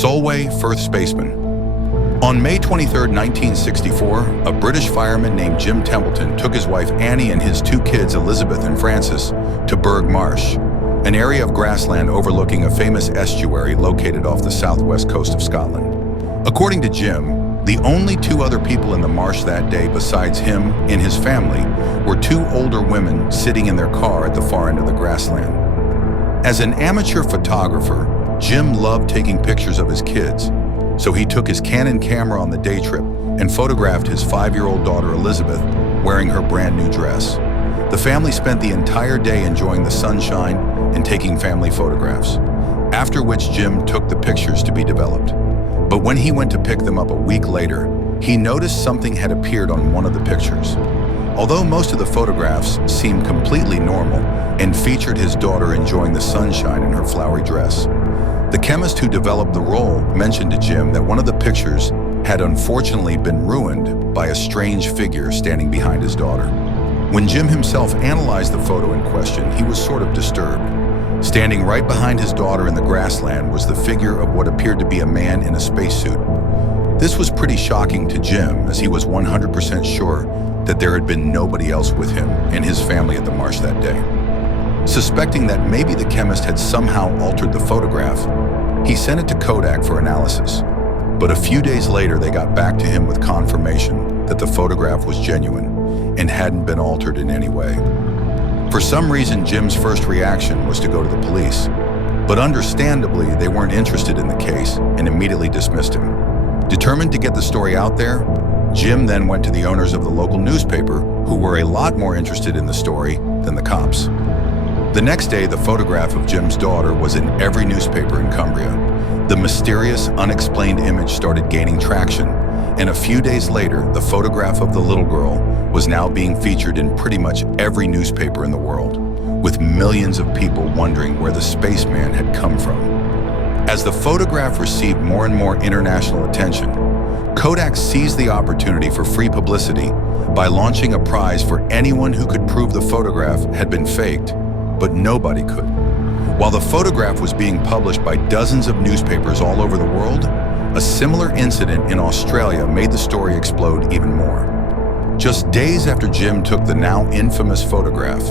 Solway Firth Spaceman. On May 23, 1964, a British fireman named Jim Templeton took his wife Annie and his two kids, Elizabeth and Francis, to Burgh Marsh, an area of grassland overlooking a famous estuary located off the southwest coast of Scotland. According to Jim, the only two other people in the marsh that day besides him and his family were two older women sitting in their car at the far end of the grassland. As an amateur photographer, Jim loved taking pictures of his kids, so he took his Canon camera on the day trip and photographed his 5-year-old daughter Elizabeth wearing her brand new dress. The family spent the entire day enjoying the sunshine and taking family photographs, after which Jim took the pictures to be developed. But when he went to pick them up a week later, he noticed something had appeared on one of the pictures. Although most of the photographs seemed completely normal and featured his daughter enjoying the sunshine in her flowery dress, the chemist who developed the roll mentioned to Jim that one of the pictures had unfortunately been ruined by a strange figure standing behind his daughter. When Jim himself analyzed the photo in question, he was sort of disturbed. Standing right behind his daughter in the grassland was the figure of what appeared to be a man in a spacesuit. This was pretty shocking to Jim, as he was 100% sure that there had been nobody else with him and his family at the marsh that day. Suspecting that maybe the chemist had somehow altered the photograph, he sent it to Kodak for analysis. But a few days later, they got back to him with confirmation that the photograph was genuine and hadn't been altered in any way. For some reason, Jim's first reaction was to go to the police, but understandably, they weren't interested in the case and immediately dismissed him. Determined to get the story out there, Jim then went to the owners of the local newspaper, who were a lot more interested in the story than the cops. The next day, the photograph of Jim's daughter was in every newspaper in Cumbria. The mysterious, unexplained image started gaining traction, and a few days later, the photograph of the little girl was now being featured in pretty much every newspaper in the world, with millions of people wondering where the spaceman had come from. As the photograph received more and more international attention, Kodak seized the opportunity for free publicity by launching a prize for anyone who could prove the photograph had been faked, but nobody could. While the photograph was being published by dozens of newspapers all over the world, a similar incident in Australia made the story explode even more. Just days after Jim took the now infamous photograph,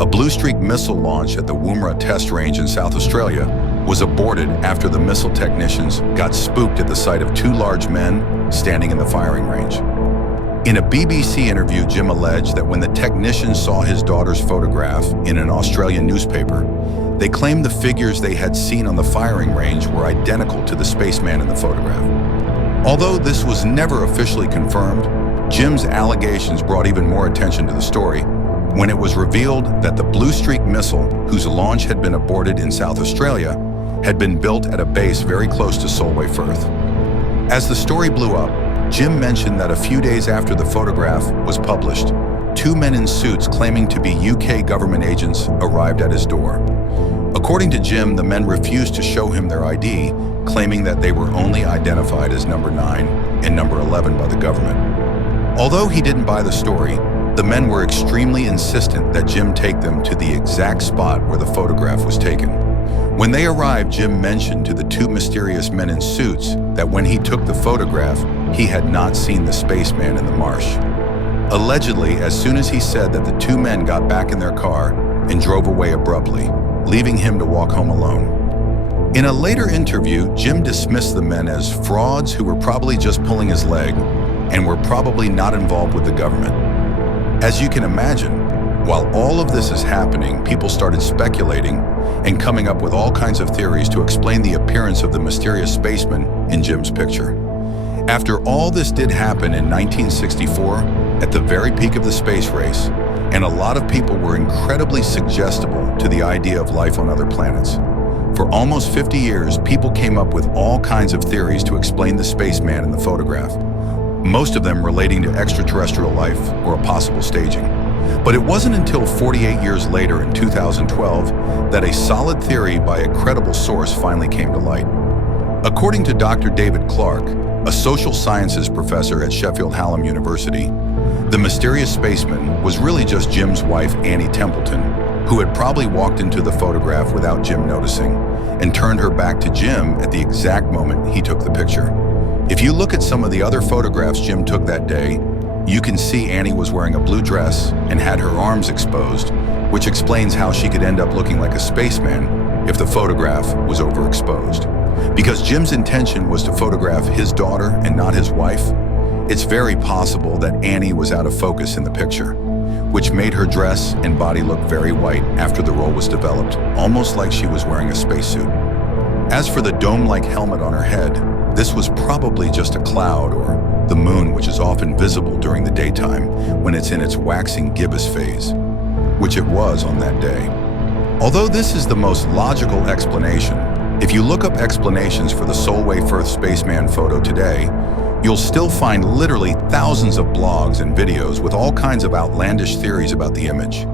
a Blue Streak missile launch at the Woomera test range in South Australia was aborted after the missile technicians got spooked at the sight of two large men standing in the firing range. In a BBC interview, Jim alleged that when the technicians saw his daughter's photograph in an Australian newspaper, they claimed the figures they had seen on the firing range were identical to the spaceman in the photograph. Although this was never officially confirmed, Jim's allegations brought even more attention to the story when it was revealed that the Blue Streak missile, whose launch had been aborted in South Australia, had been built at a base very close to Solway Firth. As the story blew up, Jim mentioned that a few days after the photograph was published, two men in suits claiming to be UK government agents arrived at his door. According to Jim, the men refused to show him their ID, claiming that they were only identified as number 9 and number 11 by the government. Although he didn't buy the story, the men were extremely insistent that Jim take them to the exact spot where the photograph was taken. When they arrived, Jim mentioned to the two mysterious men in suits that when he took the photograph, he had not seen the spaceman in the marsh. Allegedly, as soon as he said that, the two men got back in their car and drove away abruptly, leaving him to walk home alone. In a later interview, Jim dismissed the men as frauds who were probably just pulling his leg and were probably not involved with the government. As you can imagine, while all of this is happening, people started speculating and coming up with all kinds of theories to explain the appearance of the mysterious spaceman in Jim's picture. After all this did happen in 1964, at the very peak of the space race, and a lot of people were incredibly suggestible to the idea of life on other planets. For almost 50 years, people came up with all kinds of theories to explain the spaceman in the photograph, most of them relating to extraterrestrial life or a possible staging. But it wasn't until 48 years later in 2012 that a solid theory by a credible source finally came to light. According to Dr. David Clark, a social sciences professor at Sheffield Hallam University, the mysterious spaceman was really just Jim's wife, Annie Templeton, who had probably walked into the photograph without Jim noticing and turned her back to Jim at the exact moment he took the picture. If you look at some of the other photographs Jim took that day, you can see Annie was wearing a blue dress and had her arms exposed, which explains how she could end up looking like a spaceman if the photograph was overexposed. Because Jim's intention was to photograph his daughter and not his wife, it's very possible that Annie was out of focus in the picture, which made her dress and body look very white after the role was developed, almost like she was wearing a spacesuit. As for the dome-like helmet on her head, this was probably just a cloud or the moon, which is often visible during the daytime when it's in its waxing gibbous phase, which it was on that day. Although this is the most logical explanation, if you look up explanations for the Solway Firth Spaceman photo today, you'll still find literally thousands of blogs and videos with all kinds of outlandish theories about the image,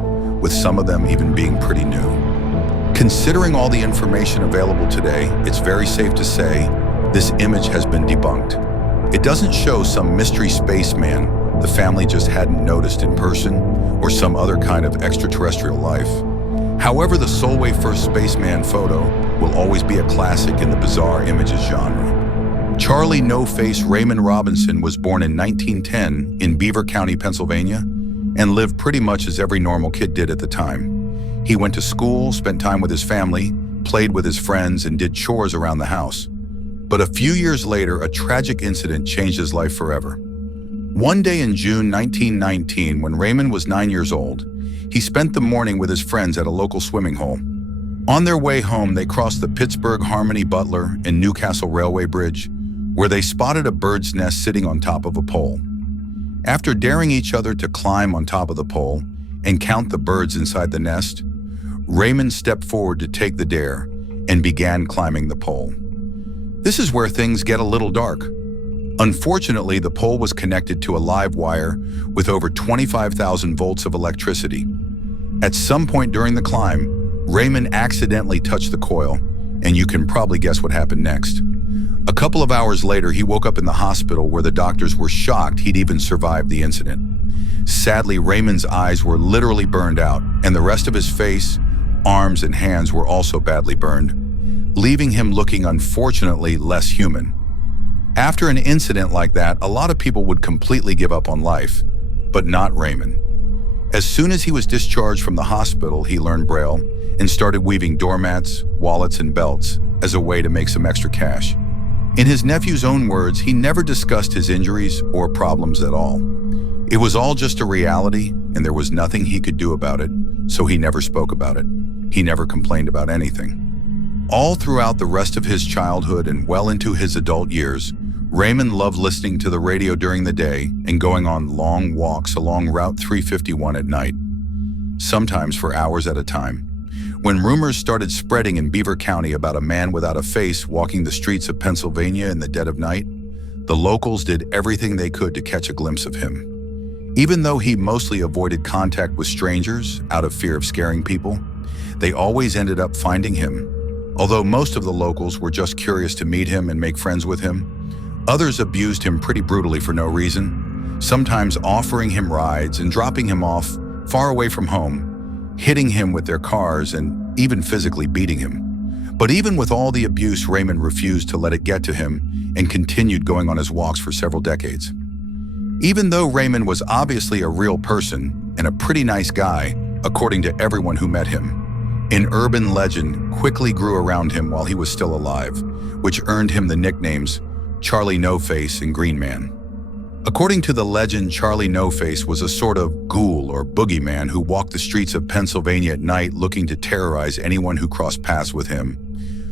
with some of them even being pretty new. Considering all the information available today, it's very safe to say this image has been debunked. It doesn't show some mystery spaceman the family just hadn't noticed in person or some other kind of extraterrestrial life. However, the Solway Firth Spaceman photo will always be a classic in the bizarre images genre. Charlie No-Face Raymond Robinson was born in 1910 in Beaver County, Pennsylvania, and lived pretty much as every normal kid did at the time. He went to school, spent time with his family, played with his friends, and did chores around the house. But a few years later, a tragic incident changed his life forever. One day in June 1919, when Raymond was 9 years old, he spent the morning with his friends at a local swimming hole. On their way home, they crossed the Pittsburgh Harmony Butler and Newcastle Railway Bridge, where they spotted a bird's nest sitting on top of a pole. After daring each other to climb on top of the pole and count the birds inside the nest, Raymond stepped forward to take the dare and began climbing the pole. This is where things get a little dark. Unfortunately, the pole was connected to a live wire with over 25,000 volts of electricity. At some point during the climb, Raymond accidentally touched the coil, and you can probably guess what happened next. A couple of hours later, he woke up in the hospital where the doctors were shocked he'd even survived the incident. Sadly, Raymond's eyes were literally burned out, and the rest of his face, arms, and hands were also badly burned, leaving him looking unfortunately less human. After an incident like that, a lot of people would completely give up on life, but not Raymond. As soon as he was discharged from the hospital, he learned Braille and started weaving doormats, wallets, and belts as a way to make some extra cash. In his nephew's own words, he never discussed his injuries or problems at all. It was all just a reality, and there was nothing he could do about it, so he never spoke about it. He never complained about anything. All throughout the rest of his childhood and well into his adult years, Raymond loved listening to the radio during the day and going on long walks along Route 351 at night, sometimes for hours at a time. When rumors started spreading in Beaver County about a man without a face walking the streets of Pennsylvania in the dead of night, the locals did everything they could to catch a glimpse of him. Even though he mostly avoided contact with strangers out of fear of scaring people, they always ended up finding him. Although most of the locals were just curious to meet him and make friends with him, others abused him pretty brutally for no reason, sometimes offering him rides and dropping him off far away from home, hitting him with their cars and even physically beating him. But even with all the abuse, Raymond refused to let it get to him and continued going on his walks for several decades. Even though Raymond was obviously a real person and a pretty nice guy, according to everyone who met him, an urban legend quickly grew around him while he was still alive, which earned him the nicknames Charlie No-Face and Green Man. According to the legend, Charlie No-Face was a sort of ghoul or boogeyman who walked the streets of Pennsylvania at night looking to terrorize anyone who crossed paths with him.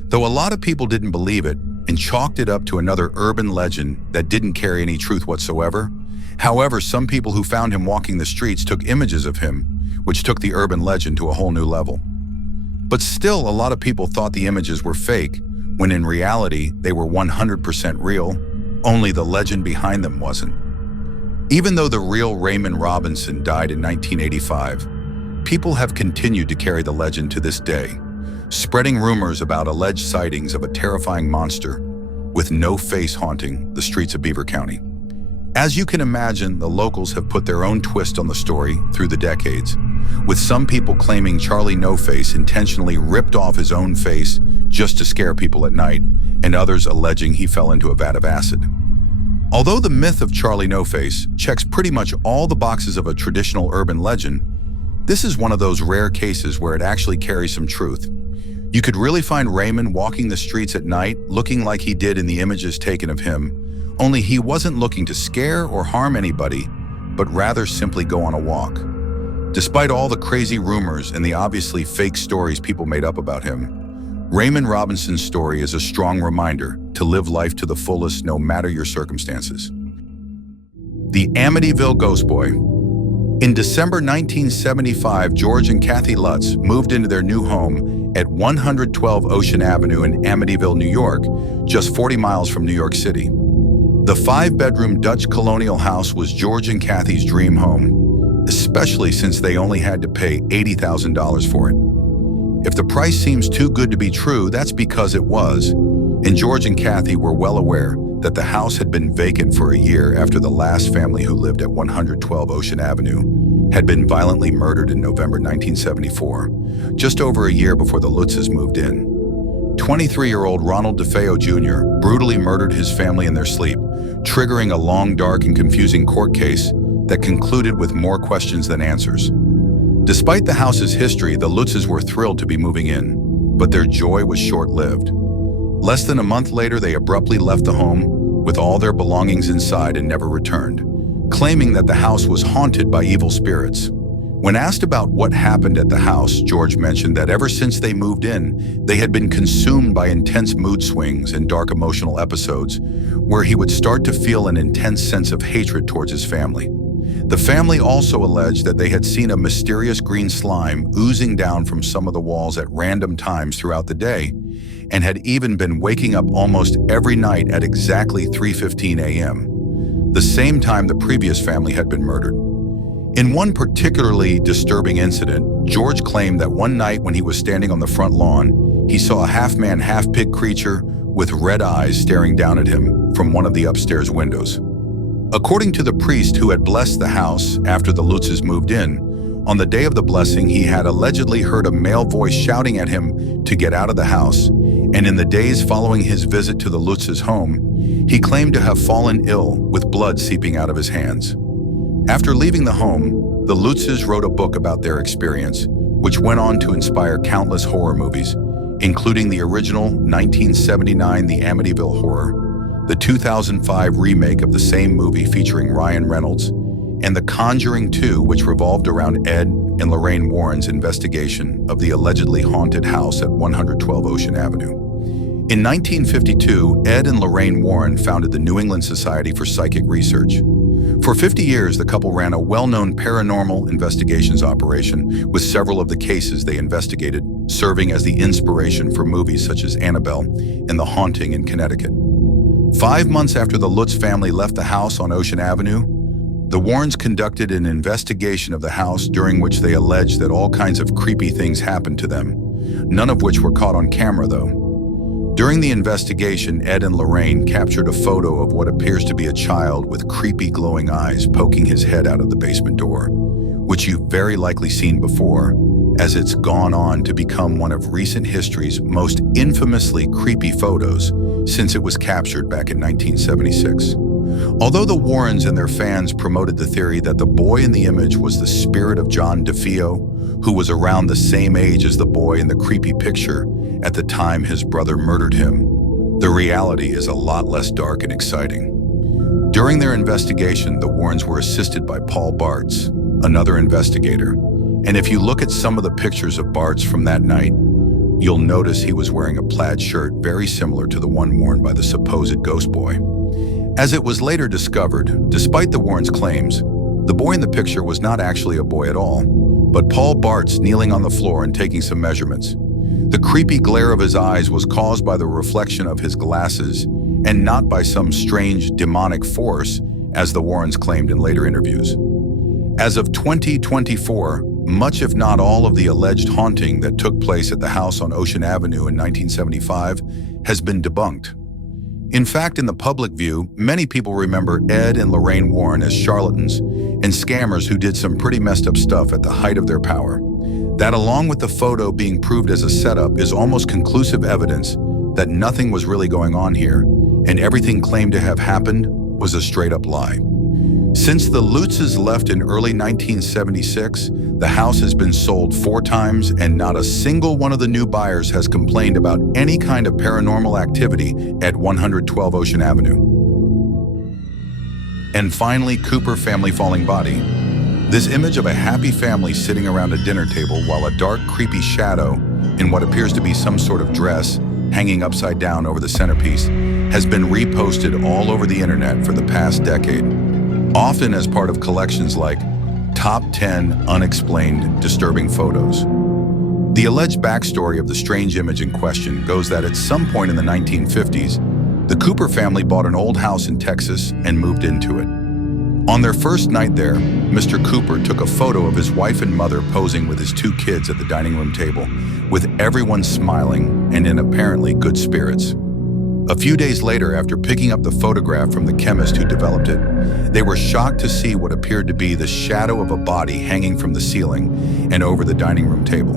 Though a lot of people didn't believe it and chalked it up to another urban legend that didn't carry any truth whatsoever. However, some people who found him walking the streets took images of him, which took the urban legend to a whole new level. But still, a lot of people thought the images were fake, when in reality, they were 100% real, only the legend behind them wasn't. Even though the real Raymond Robinson died in 1985, people have continued to carry the legend to this day, spreading rumors about alleged sightings of a terrifying monster with no face haunting the streets of Beaver County. As you can imagine, the locals have put their own twist on the story through the decades, with some people claiming Charlie No-Face intentionally ripped off his own face just to scare people at night, and others alleging he fell into a vat of acid. Although the myth of Charlie No-Face checks pretty much all the boxes of a traditional urban legend, this is one of those rare cases where it actually carries some truth. You could really find Raymond walking the streets at night looking like he did in the images taken of him, only he wasn't looking to scare or harm anybody, but rather simply go on a walk. Despite all the crazy rumors and the obviously fake stories people made up about him, Raymond Robinson's story is a strong reminder to live life to the fullest no matter your circumstances. The Amityville Ghost Boy. In December 1975, George and Kathy Lutz moved into their new home at 112 Ocean Avenue in Amityville, New York, just 40 miles from New York City. The 5-bedroom Dutch colonial house was George and Kathy's dream home, especially since they only had to pay $80,000 for it. If the price seems too good to be true, that's because it was, and George and Kathy were well aware that the house had been vacant for a year after the last family who lived at 112 Ocean Avenue had been violently murdered in November 1974, just over a year before the Lutzes moved in. 23-year-old Ronald DeFeo Jr. brutally murdered his family in their sleep, triggering a long, dark, and confusing court case that concluded with more questions than answers. Despite the house's history, the Lutzes were thrilled to be moving in, but their joy was short-lived. Less than a month later, they abruptly left the home with all their belongings inside and never returned, claiming that the house was haunted by evil spirits. When asked about what happened at the house, George mentioned that ever since they moved in, they had been consumed by intense mood swings and dark emotional episodes where he would start to feel an intense sense of hatred towards his family. The family also alleged that they had seen a mysterious green slime oozing down from some of the walls at random times throughout the day, and had even been waking up almost every night at exactly 3:15 a.m., the same time the previous family had been murdered. In one particularly disturbing incident, George claimed that one night when he was standing on the front lawn, he saw a half-man, half-pig creature with red eyes staring down at him from one of the upstairs windows. According to the priest who had blessed the house after the Lutzes moved in, on the day of the blessing, he had allegedly heard a male voice shouting at him to get out of the house, and in the days following his visit to the Lutzes' home, he claimed to have fallen ill with blood seeping out of his hands. After leaving the home, the Lutzes wrote a book about their experience, which went on to inspire countless horror movies, including the original 1979 The Amityville Horror, the 2005 remake of the same movie featuring Ryan Reynolds, and The Conjuring 2, which revolved around Ed and Lorraine Warren's investigation of the allegedly haunted house at 112 Ocean Avenue. In 1952, Ed and Lorraine Warren founded the New England Society for Psychic Research. For 50 years, the couple ran a well-known paranormal investigations operation, with several of the cases they investigated serving as the inspiration for movies such as Annabelle and The Haunting in Connecticut. 5 months after the Lutz family left the house on Ocean Avenue, the Warrens conducted an investigation of the house during which they alleged that all kinds of creepy things happened to them, none of which were caught on camera, though. During the investigation, Ed and Lorraine captured a photo of what appears to be a child with creepy glowing eyes poking his head out of the basement door, which you've very likely seen before, as it's gone on to become one of recent history's most infamously creepy photos since it was captured back in 1976. Although the Warrens and their fans promoted the theory that the boy in the image was the spirit of John DeFeo, who was around the same age as the boy in the creepy picture at the time his brother murdered him, the reality is a lot less dark and exciting. During their investigation, the Warrens were assisted by Paul Bartz, another investigator, and if you look at some of the pictures of Bartz from that night, you'll notice he was wearing a plaid shirt very similar to the one worn by the supposed ghost boy. As it was later discovered, despite the Warrens' claims, the boy in the picture was not actually a boy at all, but Paul Bartz kneeling on the floor and taking some measurements. The creepy glare of his eyes was caused by the reflection of his glasses and not by some strange demonic force, as the Warrens claimed in later interviews. As of 2024, much if not all of the alleged haunting that took place at the house on Ocean Avenue in 1975 has been debunked. In fact, in the public view, many people remember Ed and Lorraine Warren as charlatans and scammers who did some pretty messed up stuff at the height of their power. That, along with the photo being proved as a setup, is almost conclusive evidence that nothing was really going on here, and everything claimed to have happened was a straight-up lie. Since the Lutzes left in early 1976, the house has been sold 4 times, and not a single one of the new buyers has complained about any kind of paranormal activity at 112 Ocean Avenue. And finally, Cooper family falling body. This image of a happy family sitting around a dinner table while a dark, creepy shadow in what appears to be some sort of dress hanging upside down over the centerpiece has been reposted all over the internet for the past decade, often as part of collections like Top 10 Unexplained Disturbing Photos. The alleged backstory of the strange image in question goes that at some point in the 1950s, the Cooper family bought an old house in Texas and moved into it. On their first night there, Mr. Cooper took a photo of his wife and mother posing with his 2 kids at the dining room table, with everyone smiling and in apparently good spirits. A few days later, after picking up the photograph from the chemist who developed it, they were shocked to see what appeared to be the shadow of a body hanging from the ceiling and over the dining room table.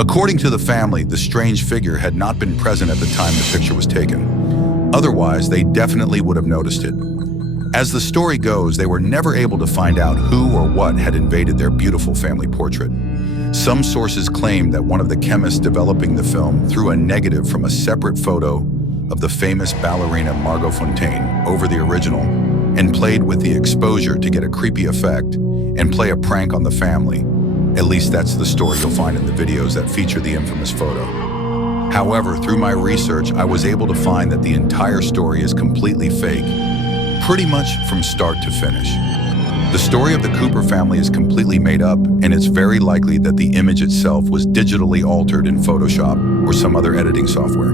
According to the family, the strange figure had not been present at the time the picture was taken. Otherwise, they definitely would have noticed it. As the story goes, they were never able to find out who or what had invaded their beautiful family portrait. Some sources claim that one of the chemists developing the film threw a negative from a separate photo of the famous ballerina Margot Fontaine over the original and played with the exposure to get a creepy effect and play a prank on the family. At least that's the story you'll find in the videos that feature the infamous photo. However, through my research, I was able to find that the entire story is completely fake, pretty much from start to finish. The story of the Cooper family is completely made up, and it's very likely that the image itself was digitally altered in Photoshop or some other editing software.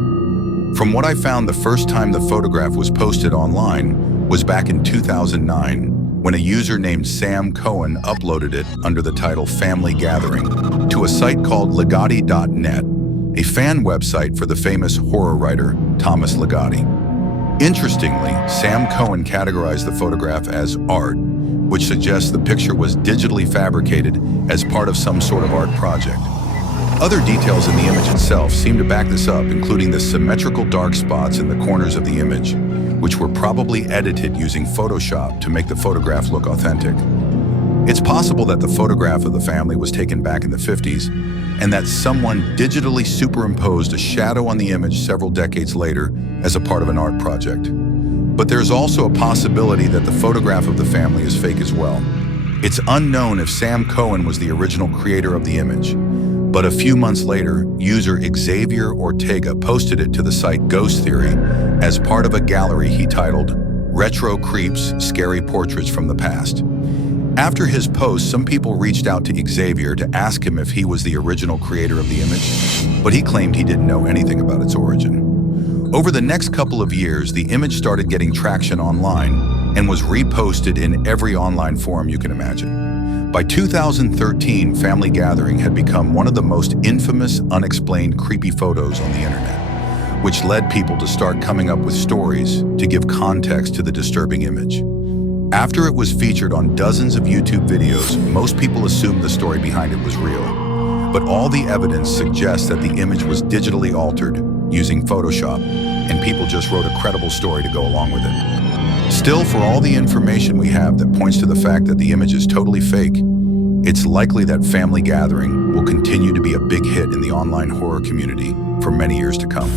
From what I found, the first time the photograph was posted online was back in 2009, when a user named Sam Cohen uploaded it under the title Family Gathering to a site called Ligotti.net, a fan website for the famous horror writer Thomas Ligotti. Interestingly, Sam Cohen categorized the photograph as art, which suggests the picture was digitally fabricated as part of some sort of art project. Other details in the image itself seem to back this up, including the symmetrical dark spots in the corners of the image, which were probably edited using Photoshop to make the photograph look authentic. It's possible that the photograph of the family was taken back in the 50s, and that someone digitally superimposed a shadow on the image several decades later as a part of an art project. But there's also a possibility that the photograph of the family is fake as well. It's unknown if Sam Cohen was the original creator of the image, but a few months later, user Xavier Ortega posted it to the site Ghost Theory as part of a gallery he titled Retro Creeps, Scary Portraits from the Past. After his post, some people reached out to Xavier to ask him if he was the original creator of the image, but he claimed he didn't know anything about its origin. Over the next couple of years, the image started getting traction online and was reposted in every online forum you can imagine. By 2013, Family Gathering had become one of the most infamous, unexplained, creepy photos on the internet, which led people to start coming up with stories to give context to the disturbing image. After it was featured on dozens of YouTube videos, most people assumed the story behind it was real. But all the evidence suggests that the image was digitally altered using Photoshop, and people just wrote a credible story to go along with it. Still, for all the information we have that points to the fact that the image is totally fake, it's likely that Family Gathering will continue to be a big hit in the online horror community for many years to come.